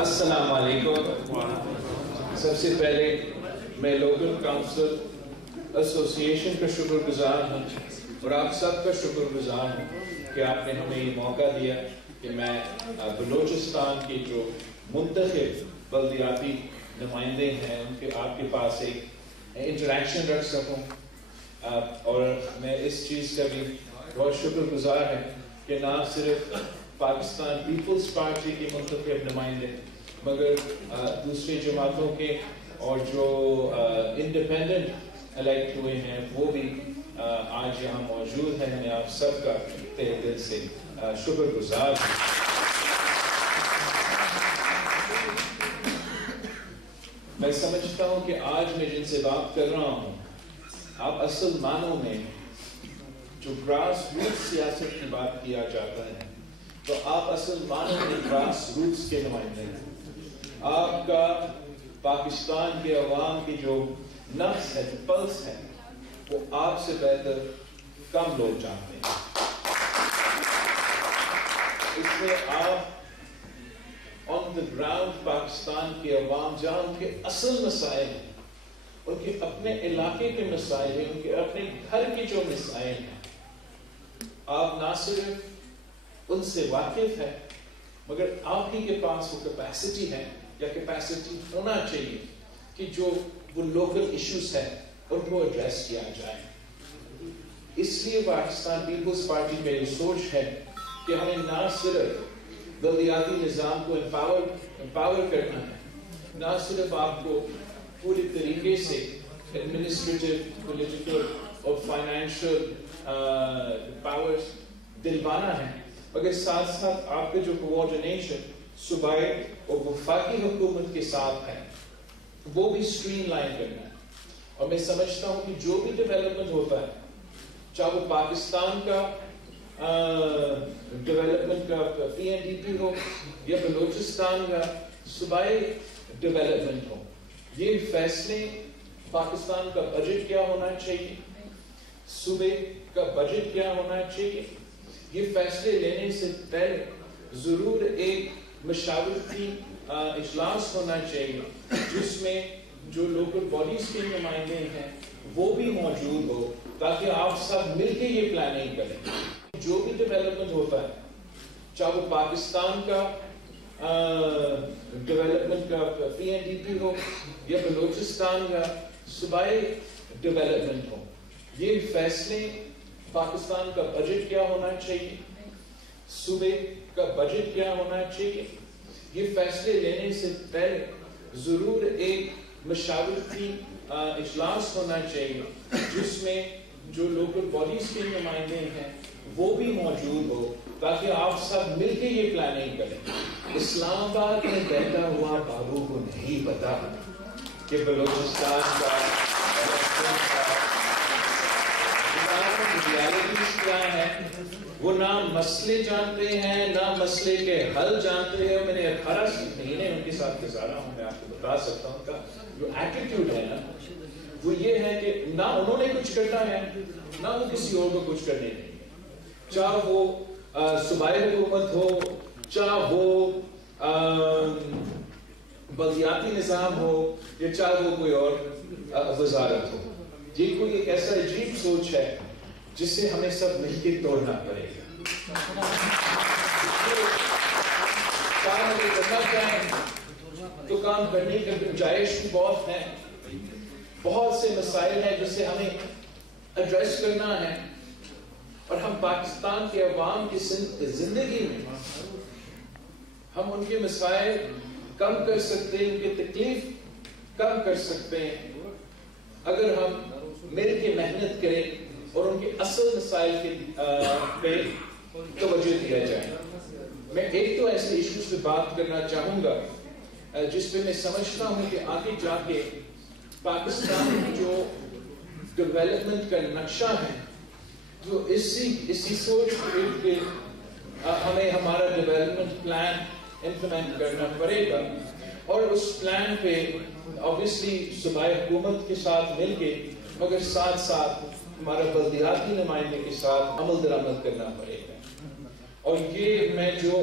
السلام علیکم. سب سے پہلے میں لوکل کاؤنسل ایسوسیشن کا شکر گزار ہوں اور آپ سب کا شکر گزار ہوں کہ آپ نے ہمیں یہ موقع دیا کہ میں بلوچستان کے جو منتخب بلدیاتی نمائندے ہیں ان کے آپ کے پاس ایک انٹریکشن رکھ سکوں. اور میں اس چیز کا بھی بہت شکر گزار ہے کہ نہ صرف پاکستان پیپلز پارٹی کے منتخب نمائندے مگر دوسری جماعتوں کے اور جو انڈیپینڈنٹ الیکٹ ہوئے ہیں وہ بھی آج یہاں موجود ہیں. میں آپ سب کا تہہ دل سے شکر گزار ہوں. میں سمجھتا ہوں کہ آج میں جن سے بات کر رہا ہوں آپ اصل معنوں میں جو گراس روٹ سیاست کی بات کیا جاتا ہے تو آپ اصل معنوں میں گراس روٹس کے نمائندے ہیں. آپ کا پاکستان کے عوام کی جو نفس ہے جو پلس ہے وہ آپ سے بہتر کم لوگ جانتے ہیں. اس میں آپ آن دا گراؤنڈ پاکستان کے عوام جہاں ان کے اصل مسائل ہیں ان کے اپنے علاقے کے مسائل ہیں ان کے اپنے گھر کے جو مسائل ہیں آپ نہ صرف ان سے واقف ہے مگر آپ ہی کے پاس وہ کیپیسٹی ہے یا کیپیسٹی ہونا چاہیے کہ جو وہ لوکل ایشوز ہیں ان کو ایڈریس کیا جائے. اس لیے پاکستان پیپلز پارٹی کا یہ سوچ ہے کہ ہمیں نہ صرف بلدیاتی نظام کو امپاور کرنا ہے نہ صرف آپ کو پوری طریقے سے ایڈمنسٹریٹو پولیٹیکل اور فائنینشیل پاورز دلوانا ہے مگر ساتھ ساتھ آپ کے جو کوآرڈینیشن صوبائی اور وفاقی حکومت کے ساتھ ہے وہ بھی اسٹریم لائن کرنا ہے. اور میں سمجھتا ہوں کہ جو بھی ڈیولپمنٹ ہوتا ہے چاہے وہ پاکستان کا ڈیولپمنٹ کا پی این ڈی پی ہو یا بلوچستان کا صوبائی ڈیولپمنٹ ہو یہ فیصلے پاکستان کا بجٹ کیا ہونا چاہیے صوبے کا بجٹ کیا ہونا چاہیے یہ فیصلے لینے سے پہلے ضرور ایک مشاورتی اجلاس ہونا چاہیے جس میں جو لوکل باڈیز کے نمائندے ہیں وہ بھی موجود ہو تاکہ آپ سب مل کے یہ پلاننگ کریں. جو بھی ڈیولپمنٹ ہوتا ہے چاہے وہ پاکستان کا ڈیولپمنٹ کا پی این ڈی پی ہو یا بلوچستان کا صوبائی ڈیولپمنٹ ہو یہ فیصلے پاکستان کا بجٹ کیا ہونا چاہیے صوبے کا بجٹ کیا ہونا چاہیے یہ فیصلے لینے سے پہلے ضرور ایک مشاورتی اجلاس ہونا چاہیے جس میں جو لوکل باڈیز کے نمائندے ہیں وہ بھی موجود ہو تاکہ آپ سب مل کے یہ پلاننگ کریں. اسلام آباد میں بیٹھا ہوا بابو کو نہیں پتا کہ بلوچستان کا کیا ہے وہ نہ مسئلے جانتے ہیں نہ مسئلے کے حل جانتے ہیں. میں نے 18 مہینے ان کے ساتھ گزارا ہوں. میں آپ کو بتا سکتا ہوں کا جو ایٹیٹیوڈ ہے نا وہ یہ ہے کہ نہ انہوں نے کچھ کرنا ہے نہ وہ کسی اور کو کچھ کرنے دیں گے چاہے وہ صوبائی حکومت ہو چاہے وہ بلدیاتی نظام ہو یا چاہے وہ کوئی اور وزارت ہو. یہ کوئی ایک ایسا عجیب سوچ ہے جسے ہمیں سب مل کے توڑنا پڑے گا. کرنا چاہیں تو کام کرنے کی گنجائش بھی بہت ہے. بہت سے مسائل ہیں جسے ہمیں ایڈریس کرنا ہے اور ہم پاکستان کے عوام کی زندگی میں ہم ان کے مسائل کم کر سکتے ہیں ان کی تکلیف کم کر سکتے ہیں اگر ہم مل کے محنت کریں اور ان کے اصل مسائل پہ توجہ دیا جائے. میں ایک تو ایسے ایشوز پہ بات کرنا چاہوں گا جس پہ میں سمجھتا ہوں کہ آگے جا کے پاکستان کی جو ڈیولپمنٹ کا نقشہ ہے جو اسی سوچ کے ہمیں ہمارا ڈیولپمنٹ پلان امپلیمنٹ کرنا پڑے گا اور اس پلان پہ obviously صوبائی حکومت کے ساتھ مل کے مگر ساتھ ساتھ ہمارا بلدیاتی نمائندے کے ساتھ عمل درآمد کرنا پڑے گا. اور یہ میں جو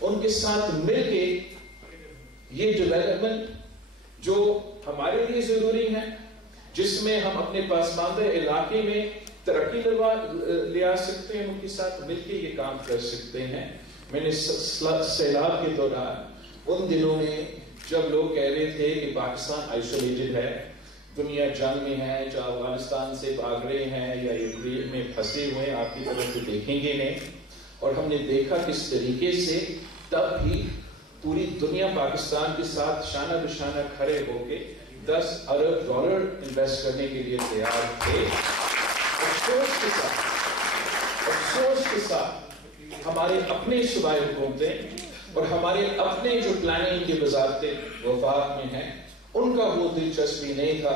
ان کے ساتھ مل کے یہ ڈیولپمنٹ جو ہمارے لیے ضروری ہے، جس میں ہم اپنے پسماندہ علاقے میں ترقی لے آ سکتے ہیں، ان کے ساتھ مل کے یہ کام کر سکتے ہیں۔ میں نے سیلاب کے دوران ان دنوں میں جب لوگ کہہ رہے تھے کہ پاکستان آئسولیٹڈ ہے، دنیا جنگ میں ہے، چاہے افغانستان سے بھاگ رہے ہیں یا یوکرین میں پھنسے ہوئے، آپ کی طرف سے دیکھیں گے نہیں، اور ہم نے دیکھا کس طریقے سے تب بھی پوری دنیا پاکستان کے ساتھ شانہ بشانہ کھڑے ہو کے $10 ارب انویسٹ کرنے کے لیے تیار تھے۔ افسوس کے ساتھ ہمارے اپنے صوبائی حکومتیں اور ہمارے اپنے جو پلاننگ کے وزارتیں وفاق میں ہیں، ان کا وہ دلچسپی نہیں تھا،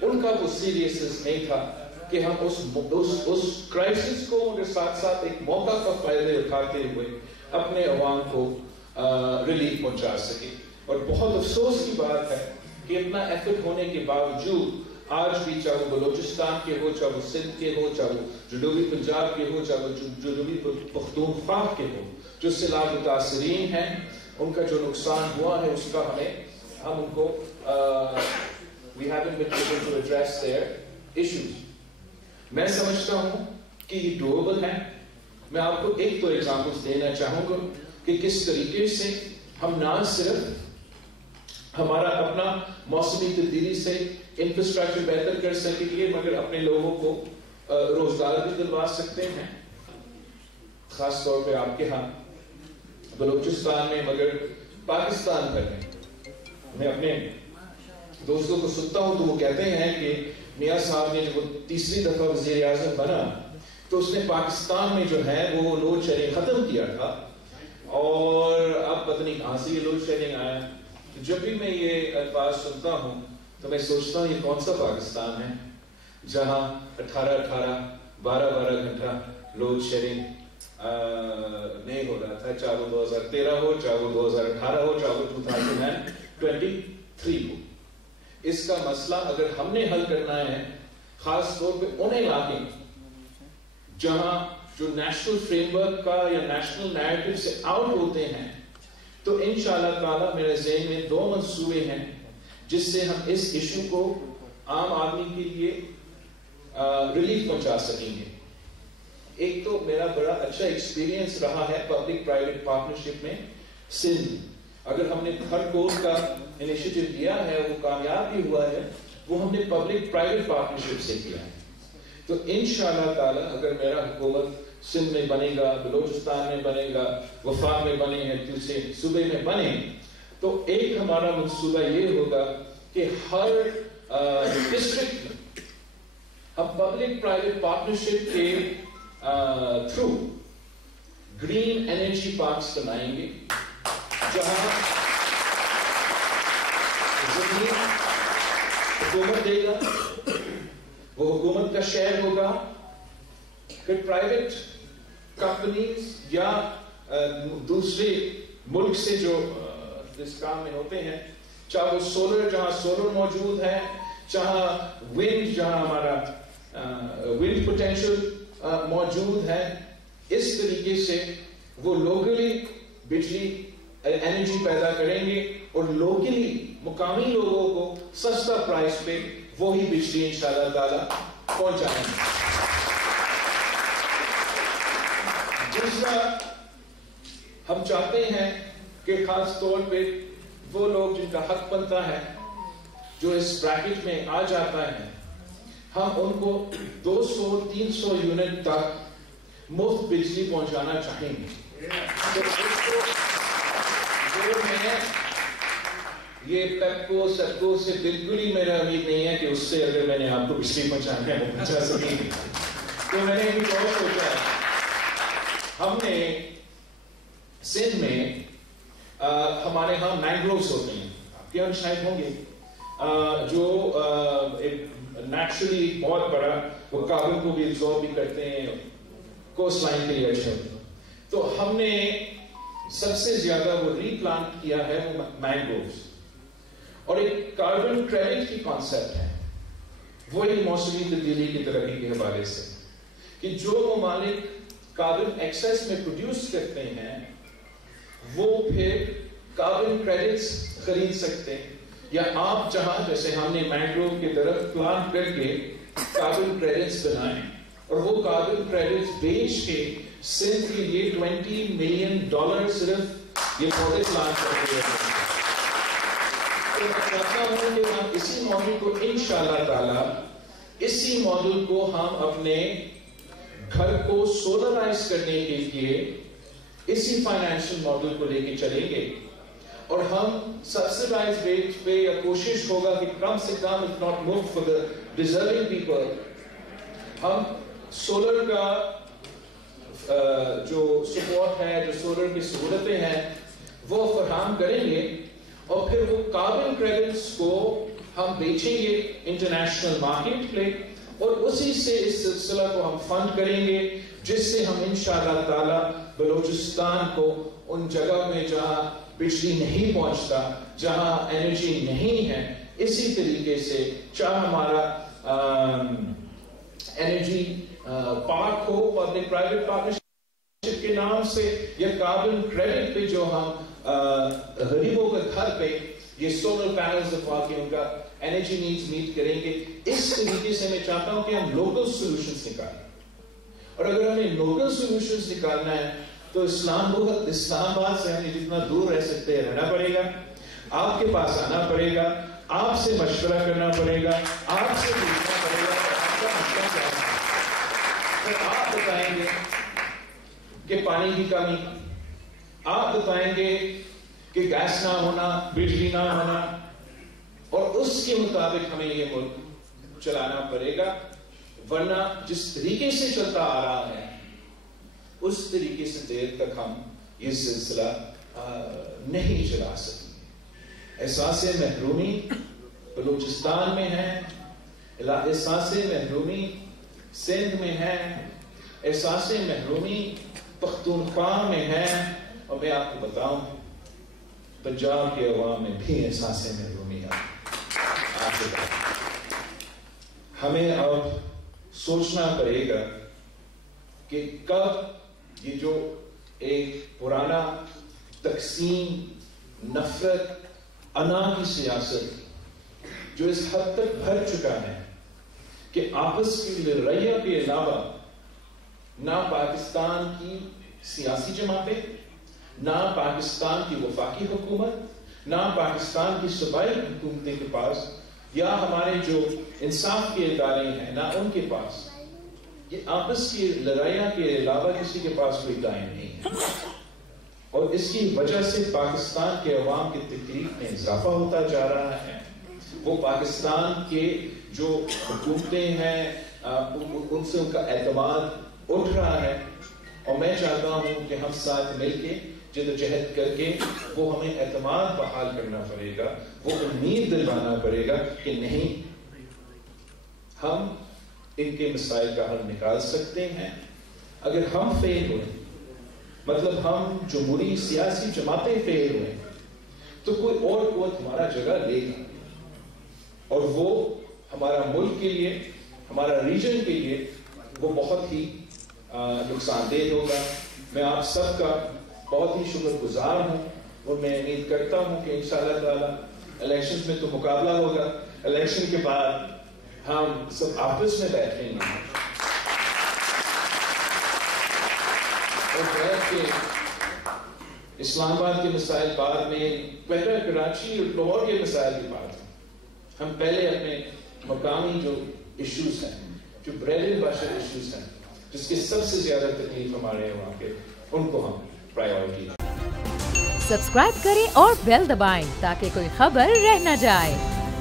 ان کا وہ سیریسنس نہیں تھا کہ ہم اس کرائسس کو ان کے ساتھ ساتھ ایک موقع کا فائدہ اٹھاتے ہوئے اپنے عوام کو ریلیف پہنچا سکے۔ اور بہت افسوس کی بات ہے کہ اتنا ایفرٹ ہونے کے باوجود آج بھی چاہے وہ بلوچستان کے ہو، چاہے وہ سندھ کے ہو، چاہے وہ جنوبی پنجاب کے ہو، چاہے وہ جنوبی پختونخوا کے ہو، جو سیلاب متاثرین ہیں، ان کا جو نقصان ہوا ہے اس کا ہم ان کو we haven't been able to address their issues۔ میں سمجھتا ہوں کہ یہ ڈویبل ہے۔ میں آپ کو ایک تو ایگزامپلس دینا چاہوں گا کہ کس طریقے سے ہم نہ صرف ہمارا اپنا موسمی تبدیلی سے انفراسٹرکچر بہتر کر سکیں گے، مگر اپنے لوگوں کو روزگار بھی دلوا سکتے ہیں، خاص طور پہ آپ کے ہاں بلوچستان میں، مگر پاکستان بھر میں۔ میں اپنے دوستوں کو سنتا ہوں تو وہ کہتے ہیں کہ میاں صاحب نے جب وہ تیسری دفعہ وزیر اعظم بنا تو اس نے پاکستان میں جو ہے وہ لوڈ شیڈنگ ختم کیا تھا، اور اب پتہ نہیں کہاں سے یہ لوڈ شیڈنگ آیا۔ جب بھی میں یہ الفاظ سنتا ہوں تو میں سوچتا ہوں یہ کون سا پاکستان ہے جہاں 12 گھنٹہ لوڈ شیڈنگ نہیں ہو رہا تھا، چاہے وہ 2013 ہو، چاہے وہ 2018 ہو، چاہے وہ 2023 ہو۔ اس کا مسئلہ اگر ہم نے حل کرنا ہے، خاص طور پہ ان علاقے جہاں جو نیشنل فریم ورک کا یا نیشنل نیریٹو سے آؤٹ ہوتے ہیں، تو انشاءاللہ تعالی میرے ذہن میں 2 منصوبے ہیں جس سے ہم اس ایشو کو عام آدمی کے لیے ریلیف پہنچا سکیں گے۔ ایک تو میرا بڑا اچھا ایکسپیرینس رہا ہے پبلک پرائیویٹ پارٹنرشپ میں سندھ۔ اگر ہم نے ہر کورس کا انیشیٹو لیا ہے، وہ کامیاب بھی ہوا ہے، وہ ہم نے پبلک پرائیویٹ پارٹنرشپ سے کیا ہے۔ تو انشاءاللہ تعالی اگر میرا حکومت سندھ میں بنے گا، بلوچستان میں بنے گا، وفاق میں بنے ہیں، دوسرے صوبے میں بنے، تو ایک ہمارا منصوبہ یہ ہوگا کہ ہر ڈسٹرکٹ میں ہم پبلک پرائیویٹ پارٹنرشپ کے تھرو گرین انرجی پارکس بنائیں گے، جہاں زمین حکومت دے گا، وہ حکومت کا شہر ہوگا، پھر پرائیویٹ کمپنیز یا دوسرے ملک سے جو اس کام میں ہوتے ہیں، چاہے وہ سولر، جہاں سولر موجود ہے، چاہے ونڈ، جہاں ہمارا ونڈ پوٹینشل موجود ہے، اس طریقے سے وہ لوکلی بجلی انرجی پیدا کریں گے اور لوکلی مقامی لوگوں کو سستا پرائس پہ وہی بجلی انشاءاللہ تعالی پہنچائیں گے۔ دوسرا، ہم چاہتے ہیں کہ خاص طور پہ وہ لوگ جن کا حق بنتا ہے، جو اس بریکٹ میں آ جاتا ہے، ہم ان کو 200-300 یونٹ تک مفت بجلی پہنچانا چاہیں گے۔ تو یہ پیپکو سیپکو سے بالکل ہی میرا امید نہیں ہے کہ اس سے اگر میں نے آپ کو بجلی پہنچانا ہے وہ پہنچا سکیں گے۔ تو میں نے کچھ اور سوچا ہے، ہم نے سندھ میں ہمارے ہاں مینگرووز ہوتے ہیں، آپ کے یہاں شاید ہوں گے، جو نیچرلی بہت بڑا، وہ کاربن کو بھی ایبزارب بھی کرتے ہیں، کوسٹ لائن کے لیے اچھے ہوتے ہیں۔ تو ہم نے سب سے زیادہ وہ ری پلانٹ کیا ہے وہ مینگرووز، اور ایک کاربن کریڈٹ کی کانسیپٹ ہے، وہی موسمی تبدیلی کی ترقی کے حوالے سے، کہ جو ممالک کاربن ایکسس میں پروڈیوس کرتے ہیں وہ پھر کاربن کریڈٹس خرید سکتے ہیں، یا آپ جہاں جیسے ہم نے مینگروو کی طرف پلانٹ کر کے کاربن کریڈٹس بنائے اور وہ کاربن کریڈٹس بیچ کے سندھ کے لیے $20 ملین صرف یہ پودے پلانٹ کرتے ہیں۔ میں چاہتا ہوں کہ ہم اسی ماڈل کو انشاءاللہ تعالی اسی ماڈل کو ہم اپنے گھر کو سولرائز کرنے کے لیے اسی فائنینشل ماڈل کو لے کے چلیں گے، اور ہم سبسیڈائز ریٹ پہ یا کوشش ہوگا کہ کم سے کم if not more for the deserving people ہم سولر کا جو سپورٹ ہے، جو سولر کی سہولتیں ہیں وہ فراہم کریں گے، اور پھر وہ کاربن کریڈٹس کو ہم بیچیں گے انٹرنیشنل مارکیٹ پہ، اور اسی سے اس سلسلہ کو ہم فنڈ کریں گے، جس سے ہم انشاءاللہ تعالی بلوچستان کو ان جگہ میں جہاں بجلی نہیں پہنچتا، جہاں انرجی نہیں ہے، اسی طریقے سے چاہے ہمارا انرجی پارک ہو پبلک پرائیویٹ پارٹنرشپ کے نام سے، یا کاربن کریڈٹ پہ جو ہم غریبوں کے گھر پہ یہ سولر پینلز لگوا کے ان کا انرجی نیڈز میٹ کریں گے، اس طریقے سے میں چاہتا ہوں کہ ہم لوکل سولوشنز نکالیں۔ اور اگر ہمیں لوکل سولوشنز نکالنا ہے تو اسلام آباد سے ہمیں جتنا دور رہ سکتے ہیں رہنا پڑے گا، آپ کے پاس آنا پڑے گا، آپ سے مشورہ کرنا پڑے گا، آپ سے پوچھنا پڑے گا آپ کا مسئلہ کیا ہے۔ پھر آپ بتائیں گے کہ پانی کی کمی، آپ بتائیں گے کہ گیس نہ ہونا، بجلی نہ ہونا، اور اس کے مطابق ہمیں یہ ملک چلانا پڑے گا، ورنہ جس طریقے سے چلتا آ رہا ہے اس طریقے سے دیر تک ہم یہ سلسلہ نہیں چلا سکیں۔ احساس محرومی بلوچستان میں ہے، احساس محرومی سندھ میں ہے، احساس محرومی پختونخوا میں ہے، اور میں آپ کو بتاؤں پنجاب کے عوام میں بھی احساس محرومی ہے۔ ہمیں اب سوچنا پڑے گا کہ کب یہ جو ایک پرانا تقسیم، نفرت، انا کی سیاست جو اس حد تک بھر چکا ہے کہ آپس کی لڑائیوں کے علاوہ نہ پاکستان کی سیاسی جماعتیں، نہ پاکستان کی وفاقی حکومت، نہ پاکستان کی صوبائی حکومتیں کے پاس، یا ہمارے جو انصاف کے ادارے ہیں نہ ان کے پاس، یہ آپس کی لڑائیاں کے علاوہ کسی کے پاس کوئی ٹائم نہیں ہے، اور اس کی وجہ سے پاکستان کے عوام کی تکلیف میں اضافہ ہوتا جا رہا ہے۔ وہ پاکستان کے جو حکومتیں ہیں ان سے ان کا اعتماد اٹھ رہا ہے، اور میں چاہتا ہوں کہ ہم ساتھ مل کے جدوجہد کر کے وہ ہمیں اعتماد بحال کرنا پڑے گا، وہ امید دلوانا پڑے گا کہ نہیں، ہم ان کے مسائل کا حل نکال سکتے ہیں۔ اگر ہم فیل ہوئے، مطلب ہم جمہوری سیاسی جماعتیں فیل ہوئے، تو کوئی اور قوت ہمارا جگہ لے گا، اور وہ ہمارا ملک کے لیے، ہمارا ریجن کے لیے وہ بہت ہی نقصان دہ ہوگا۔ میں آپ سب کا بہت ہی شکر گزار ہوں، اور میں امید کرتا ہوں کہ انشاءاللہ تعالی الیکشنز میں تو مقابلہ ہوگا، الیکشن کے بعد ہم سب آپس میں بیٹھیں گے اور بیٹھ کے اسلام آباد کے مسائل بعد میں، پہلے کراچی اور لاہور کے مسائل کی بات ہے، ہم پہلے اپنے مقامی جو ایشوز ہیں، جو بریڈ اینڈ بٹر ایشوز ہیں، جس کی سب سے زیادہ تکلیف ہمارے وہاں کے، ان کو ہم پرائیورٹی دیں۔ سبسکرائب کریں اور بیل دبائیں تاکہ کوئی خبر رہ نہ جائے۔